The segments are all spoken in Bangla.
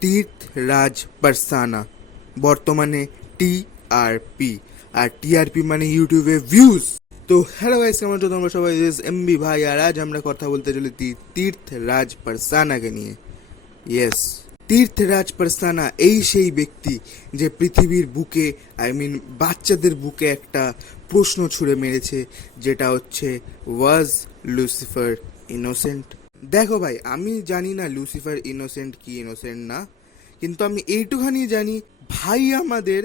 তীর্থরাজ পারসানা, বর্তমানে টিআরপি। আর টিআরপি মানে ইউটিউবে ভিউজ। তো হ্যালো গাইস, কেমন আছো তোমরা সবাই? এমবি ভাই, আর আজ আমরা কথা বলতে চলেছি তীর্থরাজ পারসানাকে নিয়ে। ইয়েস, তীর্থরাজ পারসানা এই সেই ব্যক্তি যে পৃথিবীর বুকে, বাচ্চাদের বুকে একটা প্রশ্ন ছুঁড়ে মেরেছে, যেটা হচ্ছে, ওয়াজ লুসিফার ইনোসেন্ট? দেখো ভাই, আমি জানি না লুসিফার ইনোসেন্ট কি ইনোসেন্ট না, কিন্তু আমি এইটুখানি জানি ভাই আমাদের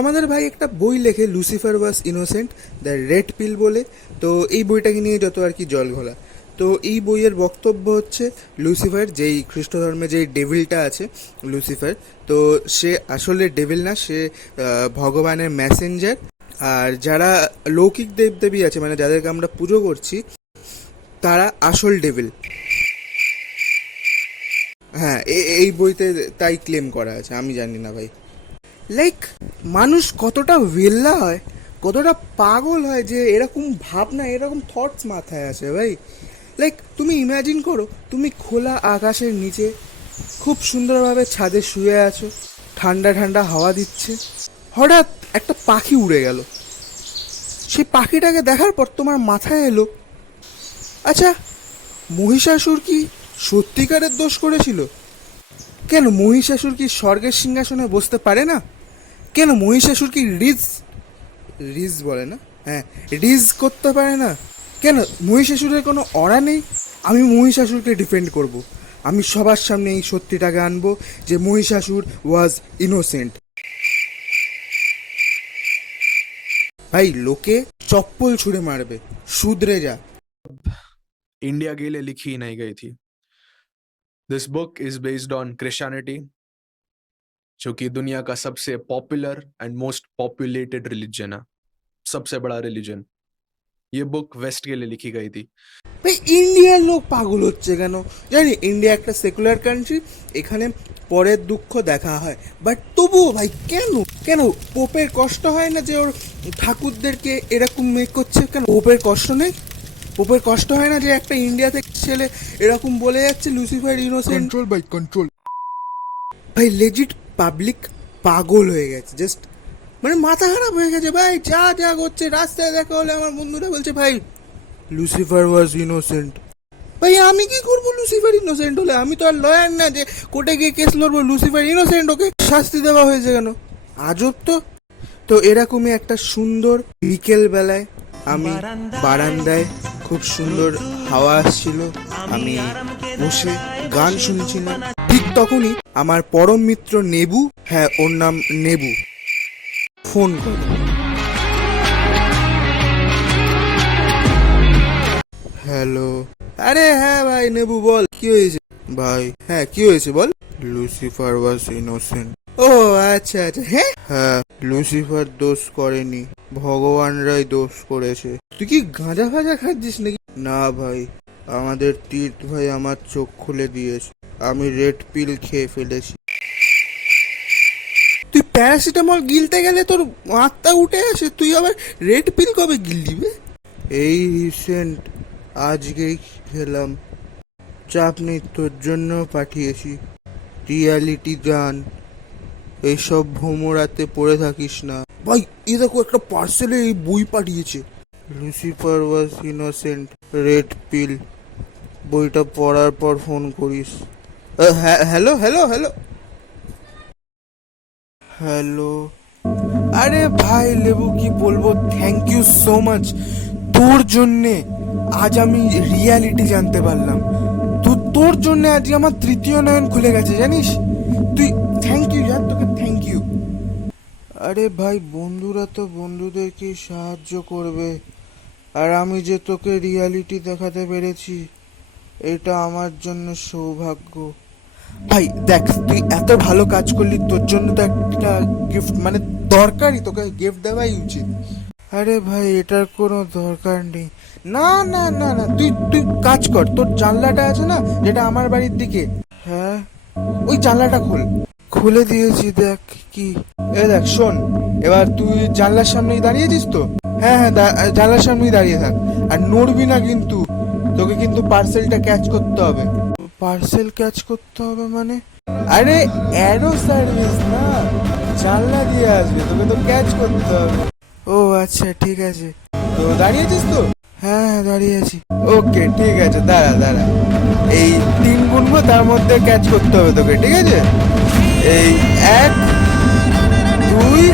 আমাদের ভাই একটা বই লেখে, Lucifer was innocent the red pill বলে। তো এই বইটাকে নিয়ে যত আর কি জল ঘোলা। তো এই বইয়ের বক্তব্য হচ্ছে, লুসিফার যেই খ্রিস্ট ধর্মে যেই ডেভিলটা আছে লুসিফার, তো সে আসলে ডেভিল না, সে ভগবানের মেসেঞ্জার। আর যারা লৌকিক দেবদেবী আছে, মানে যাদেরকে আমরা পুজো করছি, তারা আসল ডেভিল। হ্যাঁ, এই বইতে তাই ক্লেম করা আছে, আমি জানি না ভাই। লাইক, মানুষ কতটা ভেল্লা হয়, কতটা পাগল হয় যে এরকম ভাবনা, এরকম থটস মাথায় আসে ভাই। লাইক, তুমি ইম্যাজিন করো, তুমি খোলা আকাশের নিচে খুব সুন্দরভাবে ছাদে শুয়ে আছো, ঠান্ডা ঠান্ডা হাওয়া দিচ্ছে, হঠাৎ একটা পাখি উড়ে গেল। সেই পাখিটাকে দেখার পর তোমার মাথায় এলো, আচ্ছা, মহিষাসুর কি সত্যিকারের দোষ করেছিল? কেন মহিষাসুর কি স্বর্গের সিংহাসনে বসতে পারে না? কেন মহিষাসুর কি রিজ বলে না, হ্যাঁ, রিজ করতে পারে না? কেন মহিষাসুরের কোনো অরা নেই? আমি মহিষাসুরকে ডিফেন্ড করব। আমি সবার সামনে এই সত্যিটাকে আনবো যে মহিষাসুর ওয়াজ ইনোসেন্ট। ভাই, লোকে চপ্পল ছুঁড়ে মারবে, শুধরে যা। इंडिया के लिए लिखी नहीं गई थी। This book is based on Christianity, जो कि दुनिया का सबसे popular and most populated religion है, सबसे बड़ा रिलीजन। ये बुक वेस्ट के लिए लिखी गई थी। ভাই, ইন্ডিয়ার লোক পাগল হচ্ছে কেন? জানি ইন্ডিয়া একটা সেকুলার কান্ট্রি, এখানে পরের দুঃখ দেখা হয়, বাট তবুও ভাই কেন কেন পোপের কষ্ট হয় না যে ওর ঠাকুরদেরকে এরকম মেক করছে? কেন পোপের কষ্ট নেই? পোপের কষ্ট হয় না যে একটা ইন্ডিয়া থেকে ছেলে এরকম বলে যাচ্ছে লুসিফার ইনোসেন্ট? কন্ট্রোল ভাই, কন্ট্রোল। ভাই, লেজিট পাবলিক পাগল হয়ে গেছে, জাস্ট মানে মাথা খারাপ হয়ে গেছে ভাই। যা যা করছে, রাস্তায় দেখা হলে আমার বন্ধুরা বলছে, ভাই লুসিফার ওয়াজ ইনোসেন্ট। ভাই, আমি কি করবো লুসিফার ইনোসেন্ট হলে? আমি তো আর লয়ার না যে কোর্টে গিয়ে কেস লড়বো লুসিফার ইনোসেন্ট, ওকে শাস্তি দেওয়া হয়েছে কেন? আজব তো। তো এরকমই একটা সুন্দর বিকেল বেলায় আমি বারান্দায়, খুব সুন্দর হাওয়া আসছিল, আমি বসে গান শুনছিলাম। ঠিক তখনই আমার পরম মিত্র নেবু, হ্যাঁ ওর নাম নেবু, ফোন করে। হ্যালো, আরে হ্যাঁ ভাই নেবু, বল কি হয়েছে? ভাই হ্যাঁ, কি হয়েছে বল। Lucifer was innocent. ও আচ্ছা আচ্ছা, হ্যাঁ হ্যাঁ, লুসিফার দোষ করেনি, ভগবানরাই দোষ করেছে। তুই কি গাঁজা ফাজা খাচ্ছিস নাকি? না ভাই, আমাদের তীর্থ ভাই আমার চোখ খুলে দিয়েছে, আমি রেড পিল খেয়ে ফেলেছি। তুই প্যারাসিটামল গিলতে গেলে তোর আত্মা উঠে আসে, তুই আবার রেড পিল কবে গিললি বে? এই রিসেন্ট আজকেই খেলাম। চাপ নেই, তোর জন্য পাঠিয়েছি রিয়ালিটি গান। এইসব ভোমরাতে পড়ে থাকিস না ভাই। এই দেখো, একটা পার্সেলে এই বই পাঠিয়েছে, লুসিফার ওয়াজ ইনোসেন্ট রেড পিল। বইটা পড়ার পর ফোন করিস। Hello hello hello hello. আরে ভাই লেবু, কি বলবো, থ্যাংক ইউ সো মাচ। তোর জন্যে আজ আমি রিয়ালিটি জানতে পারলাম। তোর জন্য আজকে আমার তৃতীয় নয়ন খুলে গেছে, জানিস তুই। থ্যাংক ইউ यार, তোকে থ্যাংক ইউ। আরে ভাই, বন্ধুরা তো বন্ধুদেরকে সাহায্য করবে, আর আমি যে তোকে রিয়ালিটি দেখাতে পেরেছি, এটা আমার জন্য সৌভাগ্য। ভাই দেখ, তুই এত ভালো কাজ করলি, তোর জন্য তো একটা গিফট মানে দরকারই, তোকে গিফট দেওয়াই উচিত। আরে ভাই, এটার কোনো দরকার নেই। না না না না, তুই কাজ কর, তোর জানলাটা আছে না যেটা আমার বাড়ির দিকে, হ্যাঁ ওই জানলাটা খুলে দিয়েছি, দেখ কি। দেখ শোন, এবার তুই জানলার সামনেই দাঁড়িয়েছিস তো? হ্যাঁ হ্যাঁ, জানলার সামনেই দাঁড়িয়ে থাক, আর নড়বি না কিন্তু। তোকে কিন্তু পার্সেলটা ক্যাচ করতে হবে। পার্সেল ক্যাচ করতে হবে মানে? আরে অ্যারো সার্ভিস না, জানলা দিয়ে আসবে, তোকে তো ক্যাচ করতে হবে। ও আচ্ছা ঠিক আছে, তো দাঁড়িয়ে আছিস তো? হ্যাঁ হ্যাঁ দাঁড়িয়ে আছি। ওকে ঠিক আছে, দাঁড়া দাঁড়া, এই 3 গুনবো, তার মধ্যে ক্যাচ করতে হবে তোকে, ঠিক আছে? এই 1 2